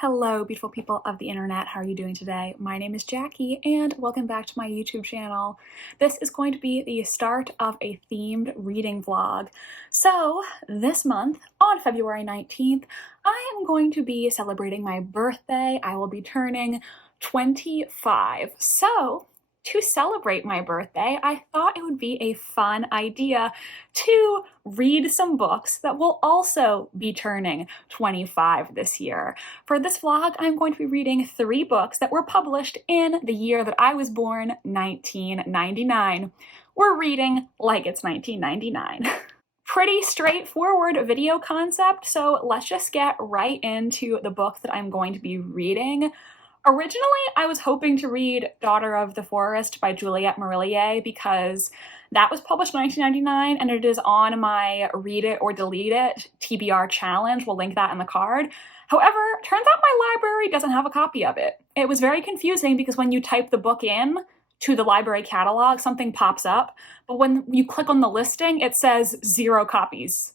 Hello, beautiful people of the internet. How are you doing today? My name is Jackie, and welcome back to my YouTube channel. This is going to be the start of a themed reading vlog. So, this month, on February 19th, I am going to be celebrating my birthday. I will be turning 25. So, to celebrate my birthday, I thought it would be a fun idea to read some books that will also be turning 25 this year. For this vlog, I'm going to be reading 3 books that were published in the year that I was born, 1999. We're reading like it's 1999. Pretty straightforward video concept, so let's just get right into the book that I'm going to be reading. Originally, I was hoping to read Daughter of the Forest by Juliette Marillier because that was published in 1999 and it is on my Read It or Delete It TBR challenge. We'll link that in the card. However, turns out my library doesn't have a copy of it. It was very confusing because when you type the book in to the library catalog, something pops up, but when you click on the listing, it says 0 copies.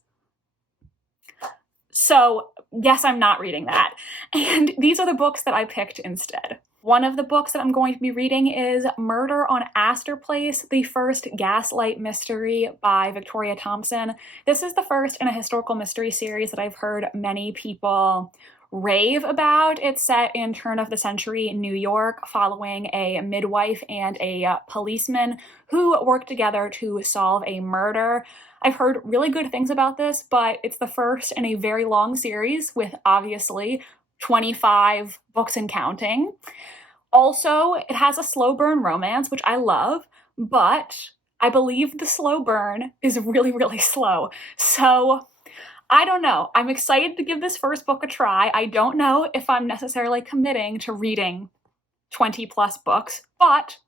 So yes, I'm not reading that. And these are the books that I picked instead. One of the books that I'm going to be reading is Murder on Astor Place, the first gaslight mystery by Victoria Thompson. This is the first in a historical mystery series that I've heard many people rave about. It's set in turn-of-the-century New York following a midwife and a policeman who work together to solve a murder. I've heard really good things about this, but it's the first in a very long series with obviously 25 books and counting. Also, it has a slow burn romance, which I love, but I believe the slow burn is really, really slow. So I don't know. I'm excited to give this first book a try. I don't know if I'm necessarily committing to reading 20 plus books, but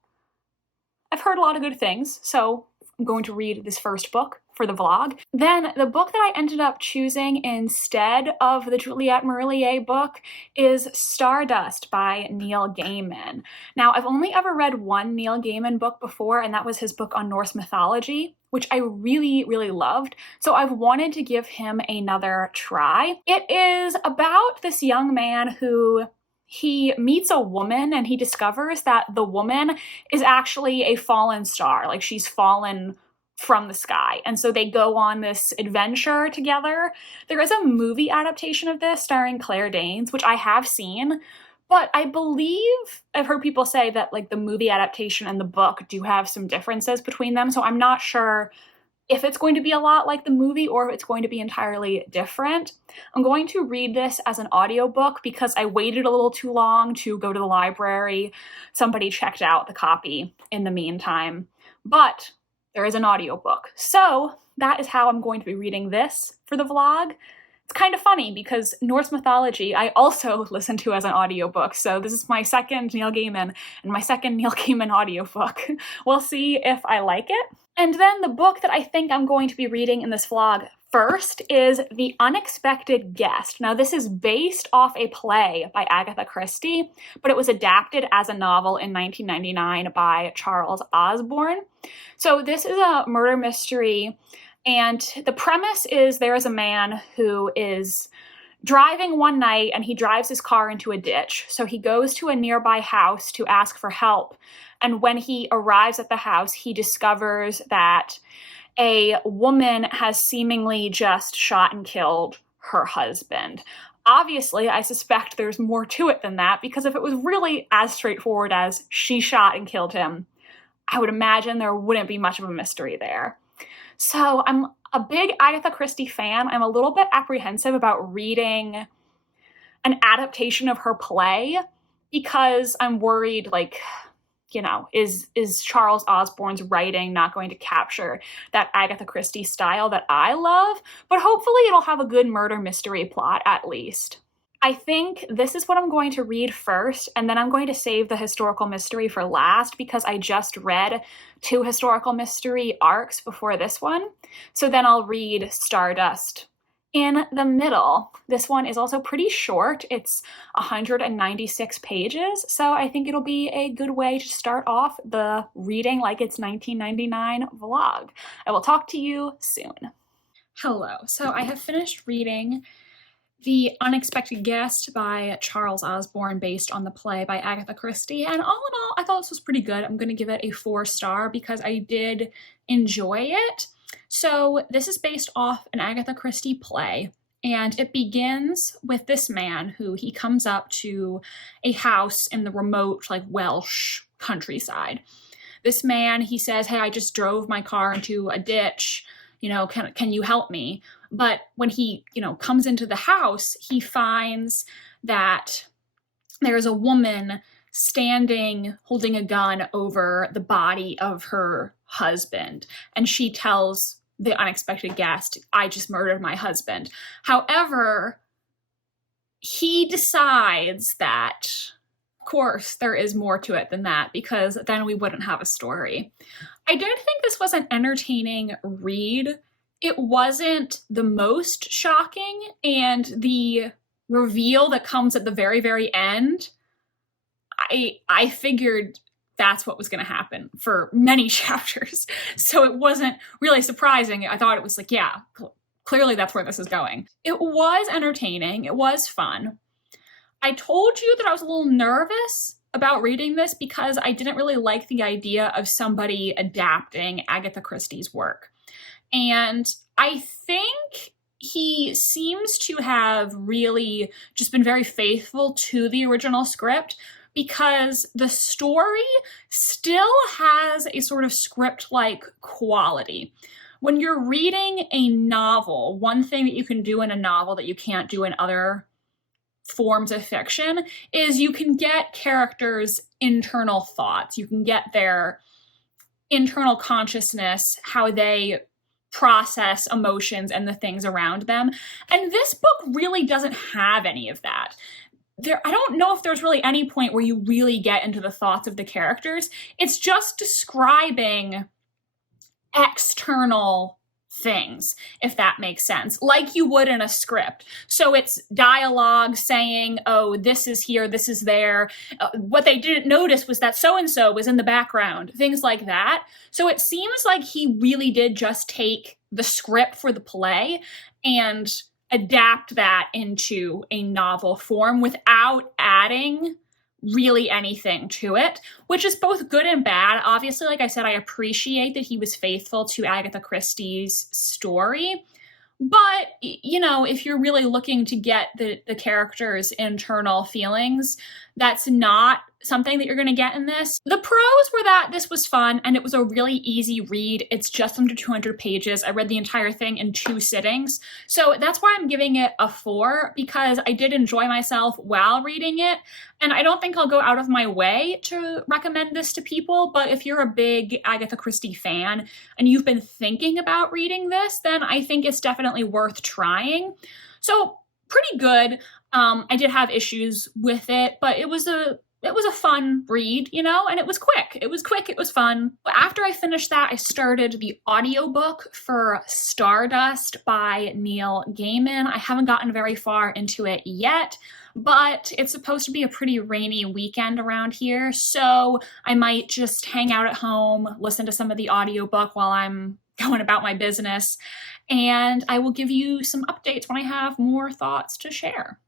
I've heard a lot of good things, so I'm going to read this first book for the vlog. Then the book that I ended up choosing instead of the Juliette Marillier book is Stardust by Neil Gaiman. Now, I've only ever read one Neil Gaiman book before, and that was his book on Norse mythology, which I really, really loved. So I've wanted to give him another try. It is about this young man who he meets a woman and he discovers that the woman is actually a fallen star. Like, she's fallen from the sky. And so they go on this adventure together. There is a movie adaptation of this starring Claire Danes, which I have seen, but I believe I've heard people say that like the movie adaptation and the book do have some differences between them. So I'm not sure if it's going to be a lot like the movie or if it's going to be entirely different. I'm going to read this as an audiobook because I waited a little too long to go to the library. Somebody checked out the copy in the meantime, but there is an audiobook. So that is how I'm going to be reading this for the vlog. It's kind of funny because Norse mythology I also listen to as an audiobook. So this is my second Neil Gaiman and my second Neil Gaiman audiobook. We'll see if I like it. And then the book that I think I'm going to be reading in this vlog first is The Unexpected Guest. Now, this is based off a play by Agatha Christie, but it was adapted as a novel in 1999 by Charles Osborne. So this is a murder mystery, and the premise is there is a man who is driving one night and he drives his car into a ditch. So he goes to a nearby house to ask for help. And when he arrives at the house, he discovers that a woman has seemingly just shot and killed her husband. Obviously, I suspect there's more to it than that, because if it was really as straightforward as she shot and killed him, I would imagine there wouldn't be much of a mystery there. So I'm a big Agatha Christie fan. I'm a little bit apprehensive about reading an adaptation of her play because I'm worried, like, you know, is Charles Osborne's writing not going to capture that Agatha Christie style that I love? But hopefully it'll have a good murder mystery plot at least. I think this is what I'm going to read first, and then I'm going to save the historical mystery for last because I just read 2 historical mystery arcs before this one. So then I'll read Stardust in the middle. This one is also pretty short. It's 196 pages, so I think it'll be a good way to start off the reading like it's 1999 vlog. I will talk to you soon. Hello. So I have finished reading The Unexpected Guest by Charles Osborne, based on the play by Agatha Christie. And all in all, I thought this was pretty good. I'm going to give it a 4-star because I did enjoy it. So this is based off an Agatha Christie play. And it begins with this man who he comes up to a house in the remote, like, Welsh countryside. This man, he says, hey, I just drove my car into a ditch. You know, can you help me? But when he, comes into the house, he finds that there's a woman standing, holding a gun over the body of her husband. And she tells the unexpected guest, I just murdered my husband. However, he decides that, of course, there is more to it than that, because then we wouldn't have a story. I did think this was an entertaining read. It wasn't the most shocking, and the reveal that comes at the very, very end, I figured that's what was going to happen for many chapters. So it wasn't really surprising. I thought it was like, yeah, clearly that's where this is going. It was entertaining. It was fun. I told you that I was a little nervous about reading this because I didn't really like the idea of somebody adapting Agatha Christie's work. And I think he seems to have really just been very faithful to the original script, because the story still has a sort of script-like quality. When you're reading a novel, one thing that you can do in a novel that you can't do in other forms of fiction is you can get characters' internal thoughts. You can get their internal consciousness, how they process emotions and the things around them. And this book really doesn't have any of that. I don't know if there's really any point where you really get into the thoughts of the characters. It's just describing external things, if that makes sense, like you would in a script. So it's dialogue saying, oh, this is here, this is there. What they didn't notice was that so-and-so was in the background, things like that. So it seems like he really did just take the script for the play and adapt that into a novel form without adding really anything to it, which is both good and bad. Obviously, like I said, I appreciate that he was faithful to Agatha Christie's story. But, if you're really looking to get the characters' internal feelings, that's not something that you're going to get in this. The pros were that this was fun and it was a really easy read. It's just under 200 pages. I read the entire thing in 2 sittings. So that's why I'm giving it a 4, because I did enjoy myself while reading it. And I don't think I'll go out of my way to recommend this to people. But if you're a big Agatha Christie fan and you've been thinking about reading this, then I think it's definitely worth trying. So pretty good. I did have issues with it, but it was a fun read, and it was quick. It was fun. But after I finished that, I started the audiobook for Stardust by Neil Gaiman. I haven't gotten very far into it yet, but it's supposed to be a pretty rainy weekend around here, so I might just hang out at home, listen to some of the audiobook while I'm going about my business, and I will give you some updates when I have more thoughts to share.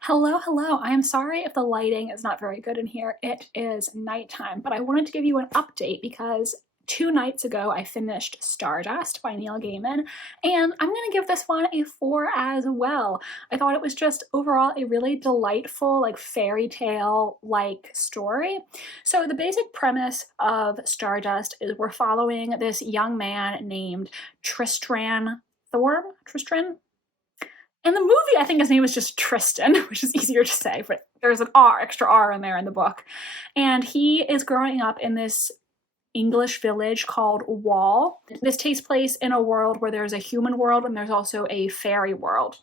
Hello. I am sorry if the lighting is not very good in here. It is nighttime, but I wanted to give you an update because 2 nights ago I finished Stardust by Neil Gaiman, and I'm going to give this one a 4 as well. I thought it was just overall a really delightful, fairy tale-like story. So the basic premise of Stardust is we're following this young man named Tristan Thorne. In the movie, I think his name was just Tristan, which is easier to say, but there's an extra R in there in the book. And he is growing up in this English village called Wall. This takes place in a world where there's a human world and there's also a fairy world.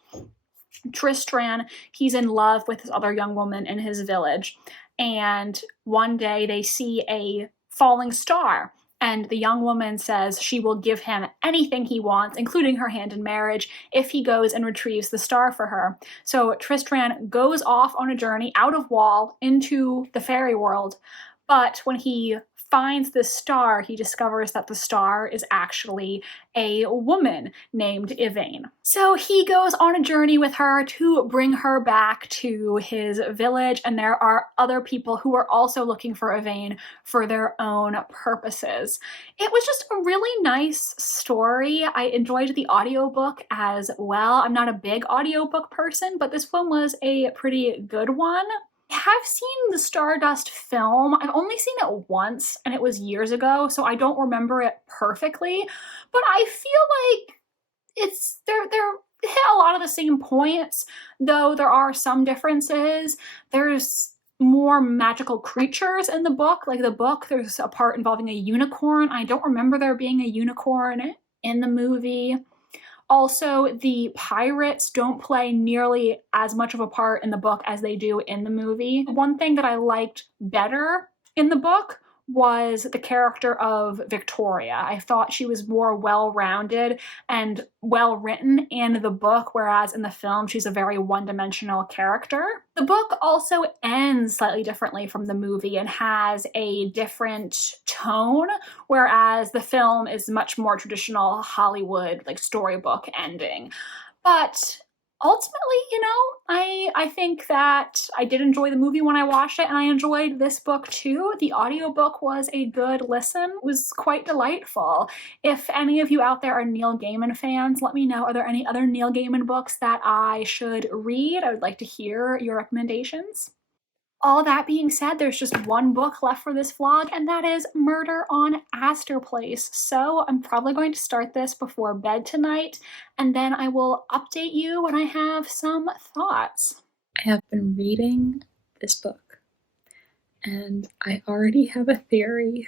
Tristan, he's in love with this other young woman in his village. And one day they see a falling star. And the young woman says she will give him anything he wants, including her hand in marriage, if he goes and retrieves the star for her. So Tristan goes off on a journey out of Wall into the fairy world. But when he finds this star, he discovers that the star is actually a woman named Yvain. So he goes on a journey with her to bring her back to his village, and there are other people who are also looking for Yvain for their own purposes. It was just a really nice story. I enjoyed the audiobook as well. I'm not a big audiobook person, but this one was a pretty good one. I have seen the Stardust film. I've only seen it once, and it was years ago, so I don't remember it perfectly, but I feel like they're hit a lot of the same points, though there are some differences. There's more magical creatures in the book. Like the book, there's a part involving a unicorn. I don't remember there being a unicorn in the movie. Also, the pirates don't play nearly as much of a part in the book as they do in the movie. One thing that I liked better in the book was the character of Victoria. I thought she was more well-rounded and well-written in the book, whereas in the film, she's a very one-dimensional character. The book also ends slightly differently from the movie and has a different tone, whereas the film is much more traditional Hollywood, like storybook ending. But ultimately, I think that I did enjoy the movie when I watched it, and I enjoyed this book too. The audiobook was a good listen. It was quite delightful. If any of you out there are Neil Gaiman fans, let me know. Are there any other Neil Gaiman books that I should read? I would like to hear your recommendations. All that being said, there's just one book left for this vlog, and that is Murder on Astor Place. So I'm probably going to start this before bed tonight, and then I will update you when I have some thoughts. I have been reading this book, and I already have a theory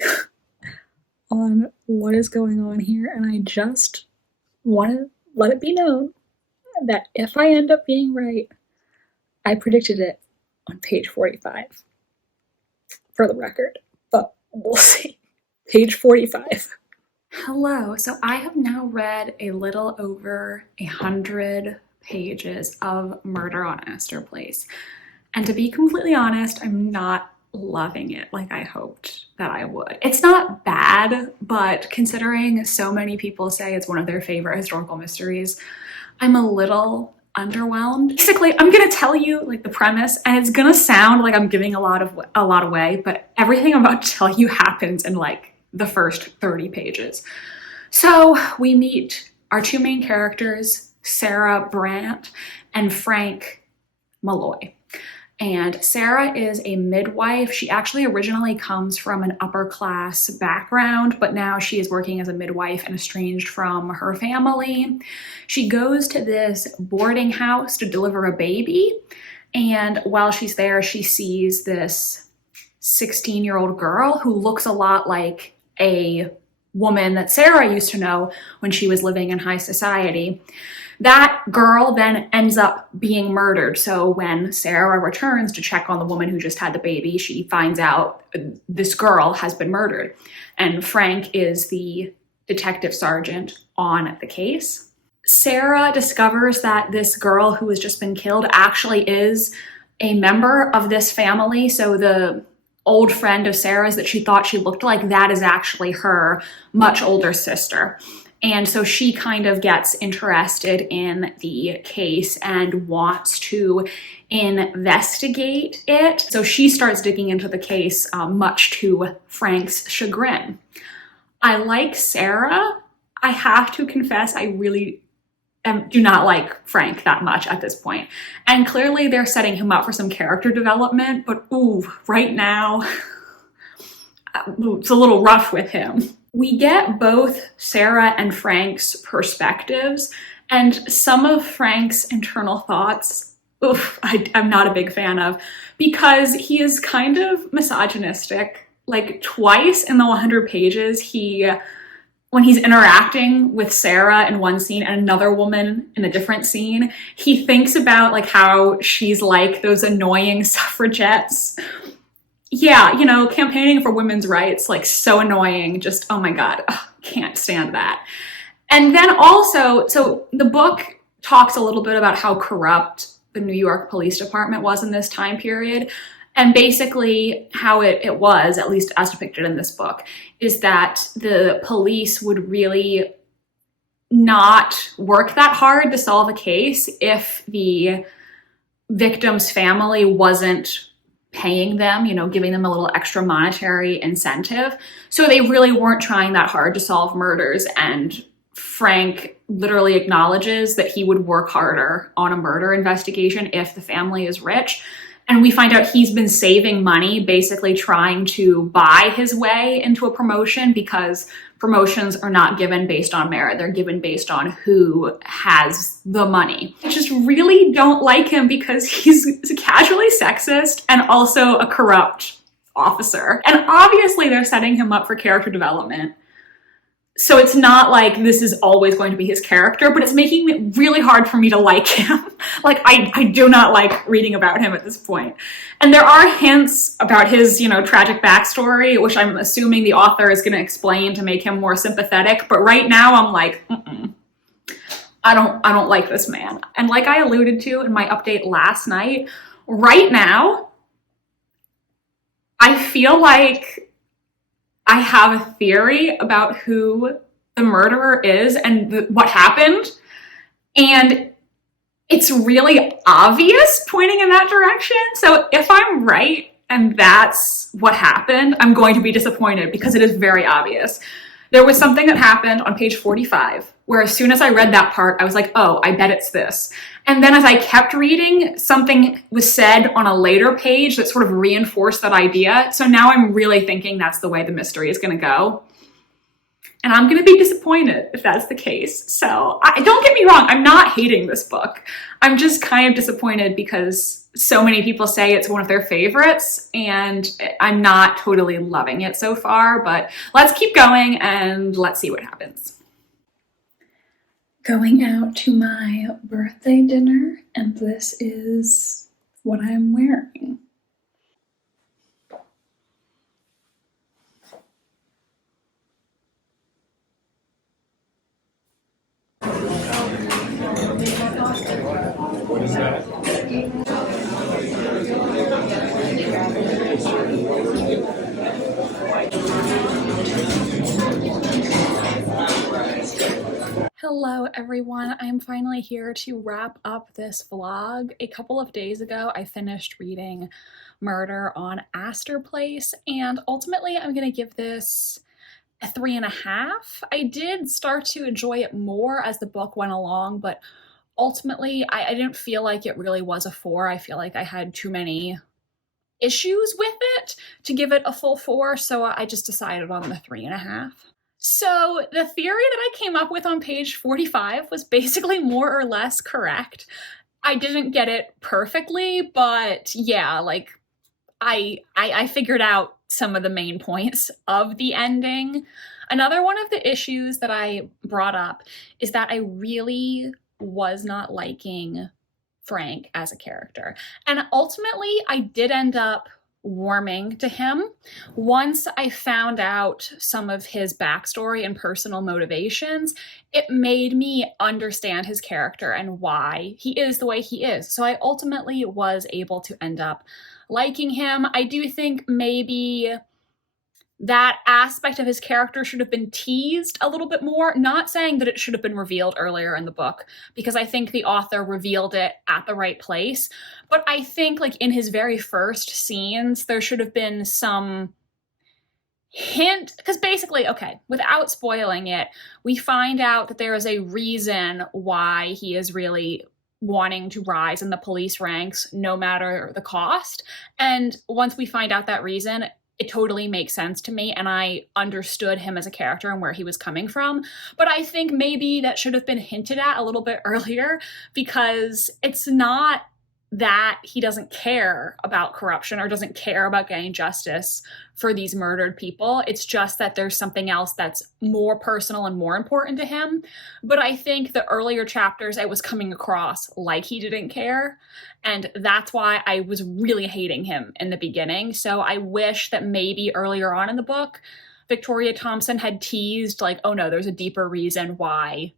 on what is going on here, and I just want to let it be known that if I end up being right, I predicted it on page 45, for the record, but we'll see. Page 45. Hello, so I have now read a little over 100 pages of Murder on Astor Place, and to be completely honest, I'm not loving it like I hoped that I would. It's not bad, but considering so many people say it's one of their favorite historical mysteries, I'm a little underwhelmed. Basically, I'm gonna tell you like the premise, and it's gonna sound like I'm giving a lot away, but everything I'm about to tell you happens in like the first 30 pages. So we meet our two main characters, Sarah Brandt and Frank Malloy. And Sarah is a midwife. She actually originally comes from an upper class background, but now she is working as a midwife and estranged from her family. She goes to this boarding house to deliver a baby. And while she's there, she sees this 16-year-old girl who looks a lot like a woman that Sarah used to know when she was living in high society. That girl then ends up being murdered. So when Sarah returns to check on the woman who just had the baby, she finds out this girl has been murdered. And Frank is the detective sergeant on the case. Sarah discovers that this girl who has just been killed actually is a member of this family. So the old friend of Sarah's that she thought she looked like, that is actually her much older sister. And so she kind of gets interested in the case and wants to investigate it. So she starts digging into the case, much to Frank's chagrin. I like Sarah. I have to confess, I really do not like Frank that much at this point. And clearly they're setting him up for some character development, but ooh, right now, it's a little rough with him. We get both Sarah and Frank's perspectives, and some of Frank's internal thoughts, I'm not a big fan of, because he is kind of misogynistic. Like twice in the 100 pages, when he's interacting with Sarah in one scene and another woman in a different scene, he thinks about like how she's like those annoying suffragettes. Yeah, campaigning for women's rights, like so annoying, just, oh my God, can't stand that. And then also, so the book talks a little bit about how corrupt the New York Police Department was in this time period. And basically how it was, at least as depicted in this book, is that the police would really not work that hard to solve a case if the victim's family wasn't paying them, you know, giving them a little extra monetary incentive. So they really weren't trying that hard to solve murders. And Frank literally acknowledges that he would work harder on a murder investigation if the family is rich. And we find out he's been saving money, basically trying to buy his way into a promotion, because promotions are not given based on merit. They're given based on who has the money. I just really don't like him because he's casually sexist and also a corrupt officer. And obviously they're setting him up for character development. So it's not like this is always going to be his character, but it's making it really hard for me to like him. Like, I do not like reading about him at this point. And there are hints about his, you know, tragic backstory, which I'm assuming the author is going to explain to make him more sympathetic. But right now I'm like, I don't like this man. And like I alluded to in my update last night, right now, I feel like I have a theory about who the murderer is and what happened. And it's really obvious pointing in that direction. So if I'm right and that's what happened, I'm going to be disappointed because it is very obvious. There was something that happened on page 45 where as soon as I read that part, I was like, oh, I bet it's this. And then as I kept reading, something was said on a later page that sort of reinforced that idea. So now I'm really thinking that's the way the mystery is going to go. And I'm going to be disappointed if that's the case. So don't get me wrong, I'm not hating this book. I'm just kind of disappointed because so many people say it's one of their favorites and I'm not totally loving it so far, but let's keep going and let's see what happens. Going out to my birthday dinner, and this is what I'm wearing. What is that? Hello everyone, I'm finally here to wrap up this vlog. A couple of days ago, I finished reading Murder on Astor Place, and ultimately I'm gonna give this a 3.5. I did start to enjoy it more as the book went along, but ultimately I didn't feel like it really was a 4. I feel like I had too many issues with it to give it a full 4, so I just decided on the 3.5. So the theory that I came up with on page 45 was basically more or less correct. I didn't get it perfectly, but yeah, like I figured out some of the main points of the ending. Another one of the issues that I brought up is that I really was not liking Frank as a character. And ultimately, I did end up warming to him once I found out some of his backstory and personal motivations. It made me understand his character and why he is the way he is. So I ultimately was able to end up liking him. I do think maybe that aspect of his character should have been teased a little bit more. Not saying that it should have been revealed earlier in the book, because I think the author revealed it at the right place. But I think, like, in his very first scenes, there should have been some hint, because basically, okay, without spoiling it, we find out that there is a reason why he is really wanting to rise in the police ranks no matter the cost. And once we find out that reason, it totally makes sense to me, and I understood him as a character and where he was coming from. But I think maybe that should have been hinted at a little bit earlier, because it's not that he doesn't care about corruption or doesn't care about getting justice for these murdered people. It's just that there's something else that's more personal and more important to him. But I think the earlier chapters, it was coming across like he didn't care. And that's why I was really hating him in the beginning. So I wish that maybe earlier on in the book, Victoria Thompson had teased, like, oh no, there's a deeper reason why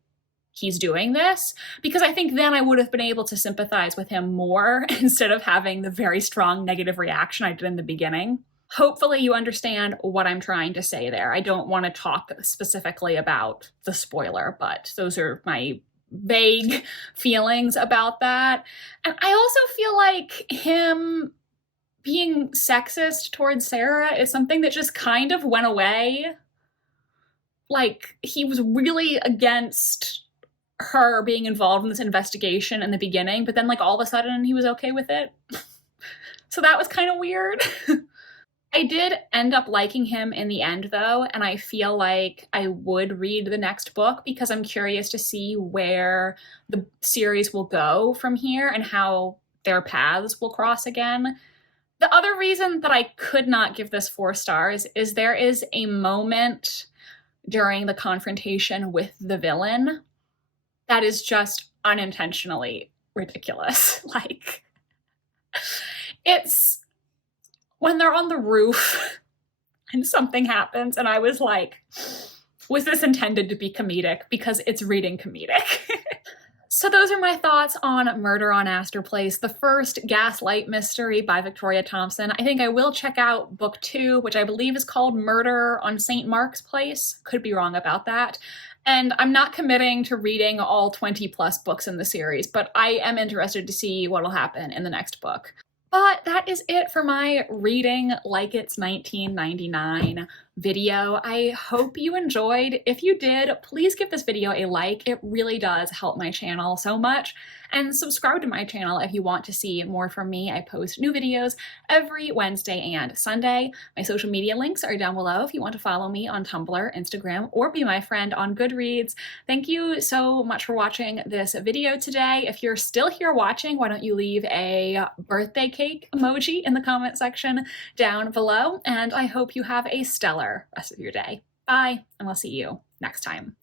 he's doing this, because I think then I would have been able to sympathize with him more instead of having the very strong negative reaction I did in the beginning. Hopefully you understand what I'm trying to say there. I don't want to talk specifically about the spoiler, but those are my vague feelings about that. And I also feel like him being sexist towards Sarah is something that just kind of went away. Like, he was really against her being involved in this investigation in the beginning, but then like all of a sudden he was okay with it. So that was kind of weird. I did end up liking him in the end though, and I feel like I would read the next book because I'm curious to see where the series will go from here and how their paths will cross again. The other reason that I could not give this 4 stars is there is a moment during the confrontation with the villain that is just unintentionally ridiculous. Like, it's when they're on the roof and something happens, and I was like, was this intended to be comedic? Because it's reading comedic. So those are my thoughts on Murder on Astor Place, the first gaslight mystery by Victoria Thompson. I think I will check out book 2, which I believe is called Murder on St. Mark's Place. Could be wrong about that. And I'm not committing to reading all 20 plus books in the series, but I am interested to see what'll happen in the next book. But that is it for my reading like it's 1999 video. I hope you enjoyed. If you did, please give this video a like. It really does help my channel so much. And subscribe to my channel if you want to see more from me. I post new videos every Wednesday and Sunday. My social media links are down below if you want to follow me on Tumblr, Instagram, or be my friend on Goodreads. Thank you so much for watching this video today. If you're still here watching, why don't you leave a birthday cake emoji in the comment section down below. And I hope you have a stellar rest of your day. Bye, and I'll see you next time.